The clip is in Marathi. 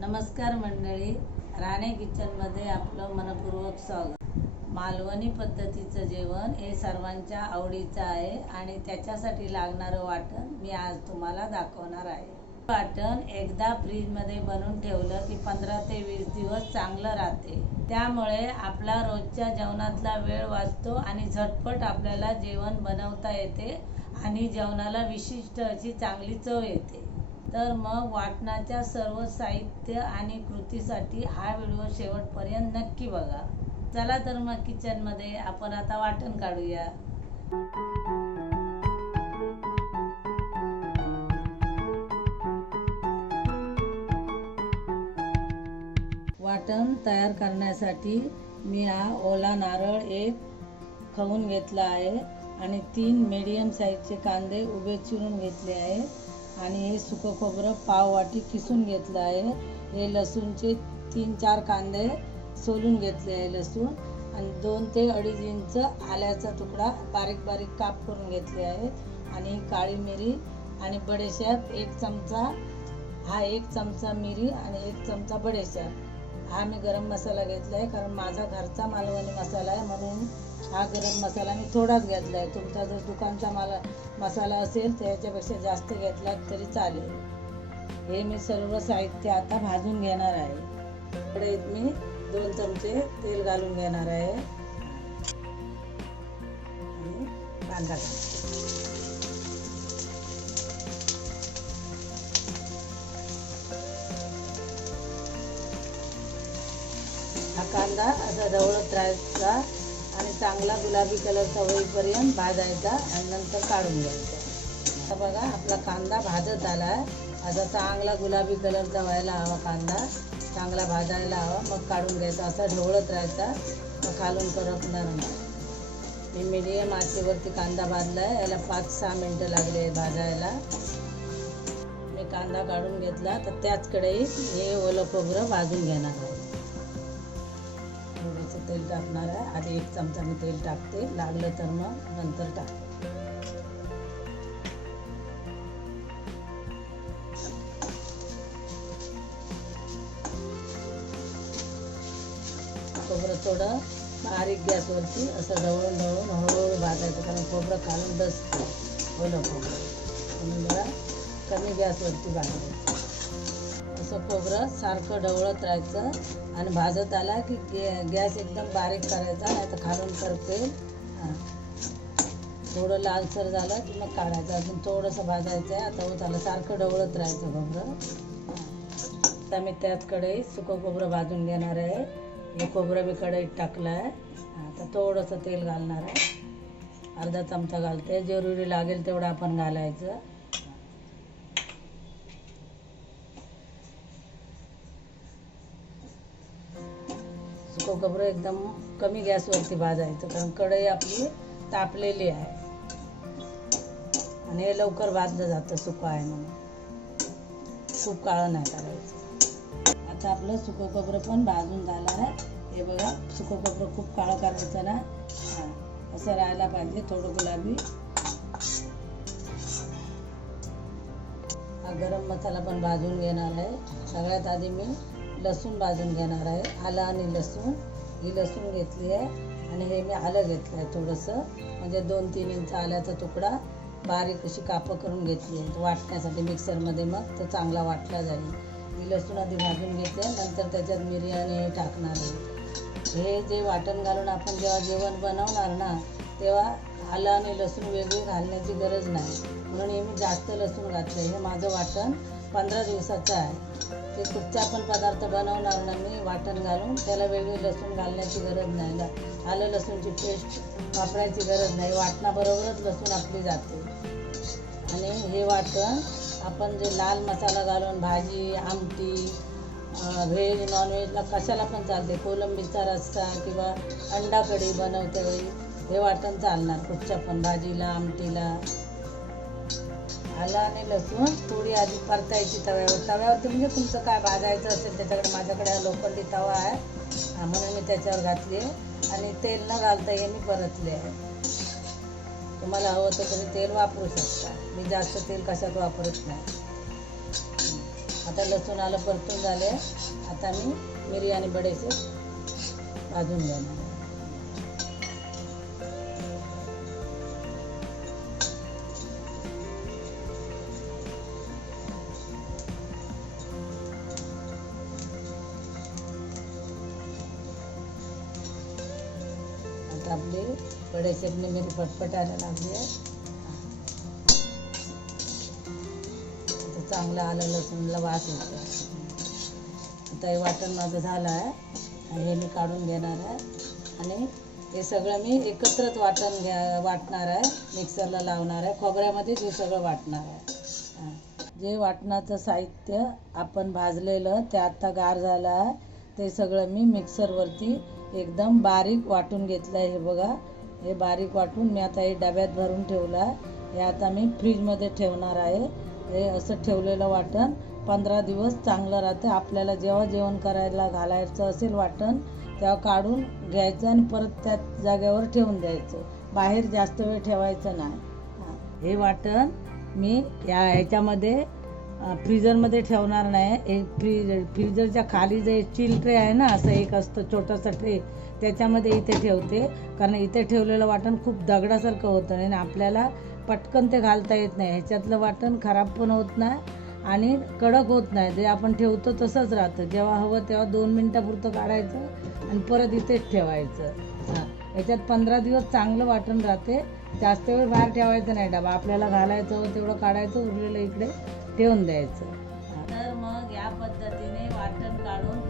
नमस्कार मंडळी. राणे किचनमध्ये आपलं मनपूर्वक स्वागत. मालवणी पद्धतीचं जेवण हे सर्वांच्या आवडीचं आहे आणि त्याच्यासाठी लागणारं वाटण मी आज तुम्हाला दाखवणार आहे. वाटण एकदा फ्रीजमध्ये बनवून ठेवलं की पंधरा ते वीस दिवस चांगलं राहते. त्यामुळे आपला रोजच्या जेवणातला वेळ वाचतो आणि झटपट आपल्याला जेवण बनवता येते आणि जेवणाला विशिष्ट अशी चांगली चव येते. तर मग वाटणाच्या सर्व साहित्य आणि कृतीसाठी हा व्हिडिओ शेवटपर्यंत नक्की बघा. चला तर मग किचनमध्ये आपण आता वाटण काढूया. वाटण तयार करण्यासाठी मी हा ओला नारळ एक खाऊन घेतला आहे आणि तीन मीडियम साईजचे कांदे उभे चिरून घेतले आहे. आणि हे सुकं खोबरं पाव वाटी किसून घेतलं आहे. हे लसूणचे तीन चार कांदे सोलून घेतले आहे लसूण. आणि दोन ते अडीच इंच आल्याचा तुकडा बारीक बारीक काप करून घेतले आहे. आणि काळी मिरी आणि बडेशाप एक चमचा हा एक चमचा मिरी आणि एक चमचा बडेशाप हा मी गरम मसाला घेतला आहे कारण माझा घरचा मालवणी मसाला आहे म्हणून हा गरम मसाला मी थोडाच घेतला आहे तुमचा जर दुकानचा माल मसाला असेल तर याच्यापेक्षा जास्त घेतला तरी चालेल. हे मी सर्व साहित्य आता भाजून घेणार आहे. कढईत मी दोन चमचे तेल घालून घेणार आहे. आणि कांदा घालते. हा कांदा असा जवळत राहायचा आणि चांगला गुलाबी कलरचा होईपर्यंत भाजायचा आणि नंतर काढून घ्यायचा. आता बघा आपला कांदा भाजत आला आहे असा चांगला गुलाबी कलरचा व्हायला हवा कांदा. चांगला भाजायला हवा. मग काढून घ्यायचा. असा ढवळत राहायचा. मग खालून करपणार नाही. मी मिडियम आचेवरती कांदा भाजला आहे याला पाच सहा मिनटं लागले भाजायला. मी कांदा काढून घेतला. तर त्याच कढईत हे ओलं खोबरं भाजून घेणार आहे. तेल टाकणार आहे. आधी एक चमचा मी तेल टाकते. लागलं तर मग नंतर टाकते. खोबरं थोडं बारीक गॅसवरती असं ढवळून ढवळून हळूहळू भाजायचं. कारण खोबरं खालून बसतं. हो ओलं खोबरं. म्हणून जरा कमी गॅसवरती भाजायचं. असं खोबरं सारखं ढवळत राहायचं. आणि भाजत आला की गॅ गॅस एकदम बारीक करायचा. नाही तर खालून करते. थोडं लालसर झालं की मग काढायचं. अजून थोडंसं भाजायचं आहे. आता होत आलं सारखं ढवळत राहायचं खोबरं. आता मी त्याच कढई सुकं खोबरं भाजून घेणार आहे. हे खोबरं मी कढईत टाकलं आहे. आता थोडंसं तेल घालणार आहे. अर्धा चमचा घालते. जरुरी लागेल तेवढं आपण घालायचं. सुकं खोबरं एकदम कमी गॅसवरती भाजायचं कारण कढई आपली तापलेली आहे. आणि हे लवकर भाजलं जातं सुकं आहे म्हणून. खूप काळं नाही करायचं. आता आपलं सुकं खोबरं पण भाजून झालं आहे. हे बघा सुकं खोबरं खूप काळं करायचं ना? हां असं राहायला पाहिजे थोडं गुलाबी. हा गरम मसाला पण भाजून घेणार आहे. सगळ्यात आधी मी लसूण भाजून घेणार आहे. आलं आणि लसूण. ही लसूण घेतली आहे आणि हे मी आलं घेतलं आहे थोडंसं. म्हणजे दोन तीन इंच आल्याचा तुकडा बारीक अशी कापं करून घेतली आहे. वाटण्यासाठी मिक्सरमध्ये मग तो चांगला वाटला जाईल. ही लसूण आधी भाजून घेते नंतर त्याच्यात मिरी आणि हे टाकणार आहे. हे जे वाटण घालून आपण जेव्हा जेवण बनवणार ना तेव्हा आलं आणि लसूण वेगळी घालण्याची गरज नाही. म्हणून हे मी जास्त लसूण घातलं हे माझं वाटण पंधरा दिवसाचं आहे. ते कुठचा पण पदार्थ बनवणार ना मी वाटण घालून त्याला वेगळी लसूण घालण्याची गरज नाही. ल- आलं लसूणची पेस्ट वापरायची गरज नाही. वाटणाबरोबरच लसूण आपली जाते. आणि हे वाटण आपण जे लाल मसाला घालून भाजी आमटी व्हेज नॉनव्हेजला कशाला पण चालते. कोलंबीचा रस्सा किंवा अंडा कढी बनवते. वेळी हे वाटण चालणार कुठच्या पण भाजीला आमटीला. आलं आणि लसूण थोडी आधी परतायची तव्यावर. तव्यावरती म्हणजे तुमचं काय भाजायचं असेल त्याच्याकडे माझ्याकडे हा लोखंडी तवा आहे. म्हणून मी त्याच्यावर घातली आहे. आणि तेल न घालता हे मी परतले आहे. तुम्हाला हवं तर तुम्ही तेल वापरू शकता. मी जास्त तेल कशात वापरत नाही. आता लसूण आलं परतून झाले. आता मी मिरी आणि बडेसे भाजून घेणार. आहे. आता आपली बडेशेपने फटफटायला लागली. आहे आता चांगलं आलं लसूणला वास येतो आता हे वाटण माझं झालं आहे आणि हे मी काढून घेणार आहे. आणि हे सगळं मी एकत्रच वाटण घ्या वाटणार आहे मिक्सरला लावणार आहे. खोबऱ्यामध्येच हे सगळं वाटणार आहे. जे वाटणाचं साहित्य आपण भाजलेलं ते आत्ता गार झालं आहे. ते सगळं मी मिक्सरवरती एकदम बारीक वाटून घेतलं आहे हे बघा. हे बारीक वाटून मी आता हे डब्यात भरून ठेवलं आहे हे आता मी फ्रीजमध्ये ठेवणार आहे. हे असं ठेवलेलं वाटण पंधरा दिवस चांगलं राहतं. आपल्याला जेव्हा जेवण करायला घालायचं असेल वाटण तेव्हा काढून घ्यायचं आणि परत त्या जागेवर ठेवून द्यायचं. बाहेर जास्त वेळ ठेवायचं नाही. हे. वाटण मी या ह्याच्यामध्ये फ्रीजरमध्ये ठेवणार नाही. एक फ्री फ्रीजरच्या खाली जे चिल ट्रे आहे ना असं एक असतं छोटासा ट्रे त्याच्यामध्ये इथे ठेवते. कारण इथे ठेवलेलं वाटण खूप दगडासारखं होतं आणि आपल्याला पटकन ते घालता येत नाही. ह्याच्यातलं वाटण खराब पण होत नाही आणि कडक होत नाही. जे आपण ठेवतो तसंच राहतं. जेव्हा हवं तेव्हा दोन मिनटापुरतं काढायचं आणि परत इथेच ठेवायचं. हां. याच्यात पंधरा दिवस चांगलं वाटण राहते. जास्त वेळ बाहेर ठेवायचं नाही डबा. आपल्याला घालायचं तेवढं काढायचं उरलेलं इकडे ठेवून द्यायचं. तर मग या पद्धतीने वाटण काढून